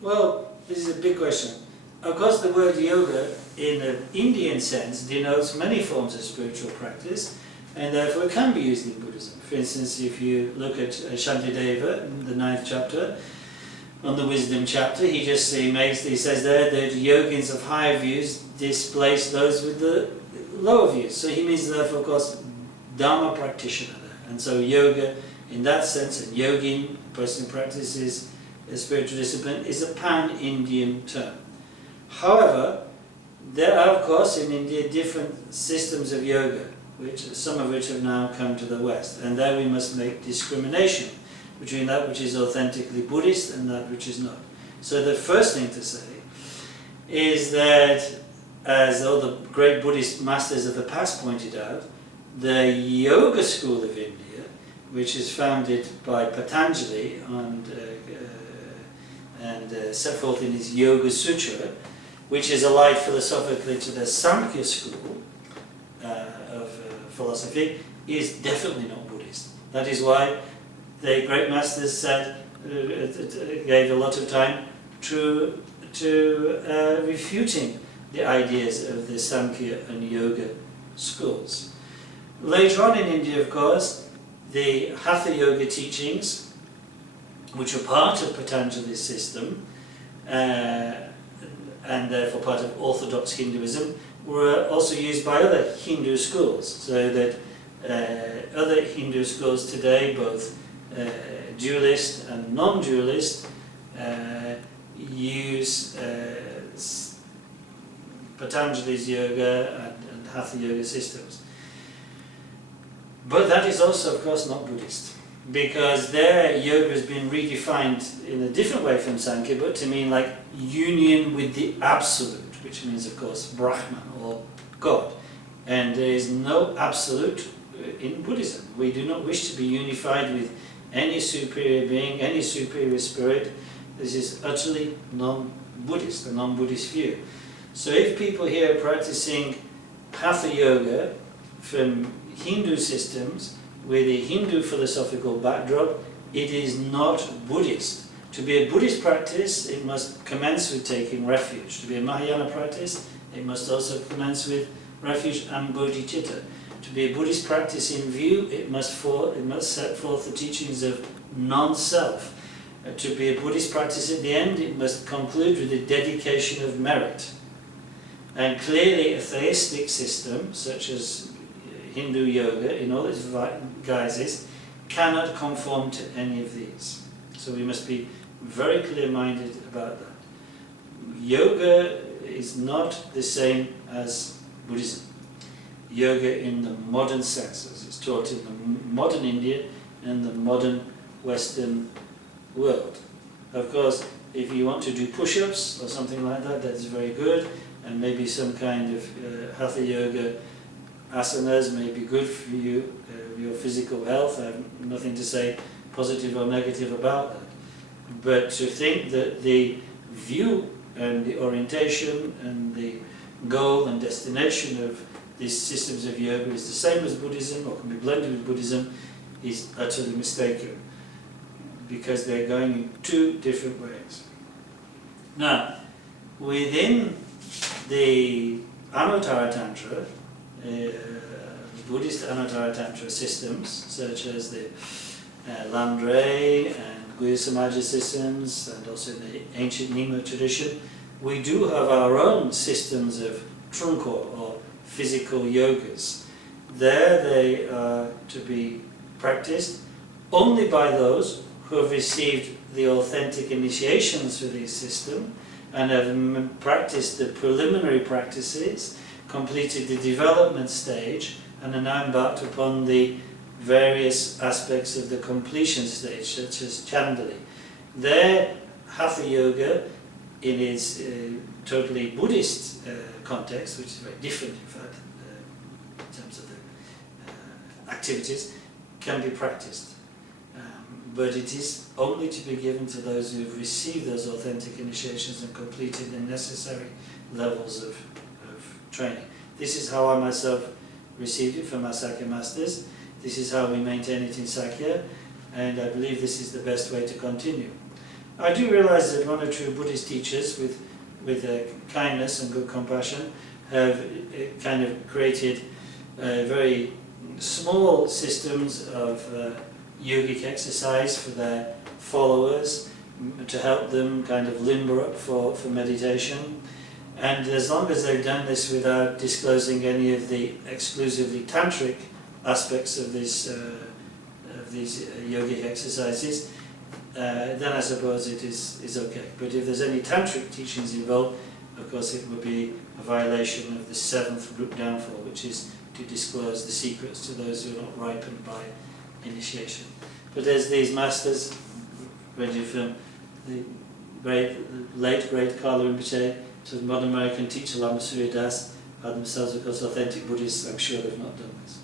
Well, this is a big question. Of course, the word yoga, in an Indian sense, denotes many forms of spiritual practice, and therefore it can be used in Buddhism. For instance, if you look at Shantideva in the 9th chapter, on the wisdom chapter, he says there that yogins of higher views displace those with the lower views. So he means, therefore, of course, Dharma practitioner there. And so yoga, in that sense, and yogin, person who practices a spiritual discipline, is a pan-Indian term. However, there are, of course, in India different systems of yoga, some of which have now come to the West. And there we must make discrimination between that which is authentically Buddhist and that which is not. So the first thing to say is that, as all the great Buddhist masters of the past pointed out, the yoga school of India, which is founded by Patanjali and set forth in his Yoga Sutra, which is allied philosophically to the Samkhya school of philosophy, is definitely not Buddhist. That is why the great masters gave a lot of time to refuting the ideas of the Samkhya and Yoga schools. Later on in India, of course, the Hatha Yoga teachings, which are part of Patanjali's system, and therefore part of Orthodox Hinduism, were also used by other Hindu schools, so that other Hindu schools today, both dualist and non-dualist, use Patanjali's yoga and Hatha yoga systems. But that is also, of course, not Buddhist, because their yoga has been redefined in a different way from Sankhya, but to mean like union with the Absolute, which means, of course, Brahman or God. And there is no Absolute in Buddhism. We do not wish to be unified with any superior being, any superior spirit. This is utterly non-Buddhist, a non-Buddhist view. So if people here are practicing Hatha yoga from Hindu systems with a Hindu philosophical backdrop, it is not Buddhist. To be a Buddhist practice, it must commence with taking refuge. To be a Mahayana practice, it must also commence with refuge and bodhicitta. To be a Buddhist practice in view, it must set forth the teachings of non-self. To be a Buddhist practice at the end, it must conclude with the dedication of merit. And clearly a theistic system, such as Hindu yoga, in all its guises, cannot conform to any of these. So we must be very clear-minded about that. Yoga is not the same as Buddhism. Yoga in the modern sense, as it's taught in the modern India and the modern Western world. Of course, if you want to do push-ups or something like that, that's very good, and maybe some kind of Hatha yoga asanas may be good for you, your physical health. I have nothing to say positive or negative about that. But to think that the view and the orientation and the goal and destination of these systems of yoga is the same as Buddhism or can be blended with Buddhism is utterly mistaken, because they're going in two different ways. Now, within the Anuttara Tantra, Buddhist Anuttara Tantra systems, such as the Lamdre and Guya Samaja systems, and also in the ancient Nima tradition, we do have our own systems of trunkor, or physical yogas. There they are to be practiced only by those who have received the authentic initiations through this system and have practiced the preliminary practices, completed the development stage, and are now embarked upon the various aspects of the completion stage, such as Chandali. Their Hatha yoga, in its totally Buddhist context, which is very different, in fact, in terms of the activities, can be practiced. But it is only to be given to those who have received those authentic initiations and completed the necessary levels of training. This is how I myself received it from our Sakya masters. This is how we maintain it in Sakya, and I believe this is the best way to continue. I do realise that one or two Buddhist teachers with kindness and good compassion have kind of created very small systems of yogic exercise for their followers to help them kind of limber up for meditation. And as long as they've done this without disclosing any of the exclusively tantric aspects of these yogic exercises, then I suppose it is okay. But if there's any tantric teachings involved, of course it would be a violation of the 7th group downfall, which is to disclose the secrets to those who are not ripened by initiation. But there's these masters, ranging from the late great Karla Rinpoche to the modern American teacher Lama Das, are themselves, of course, authentic Buddhists. I'm sure they've not done this.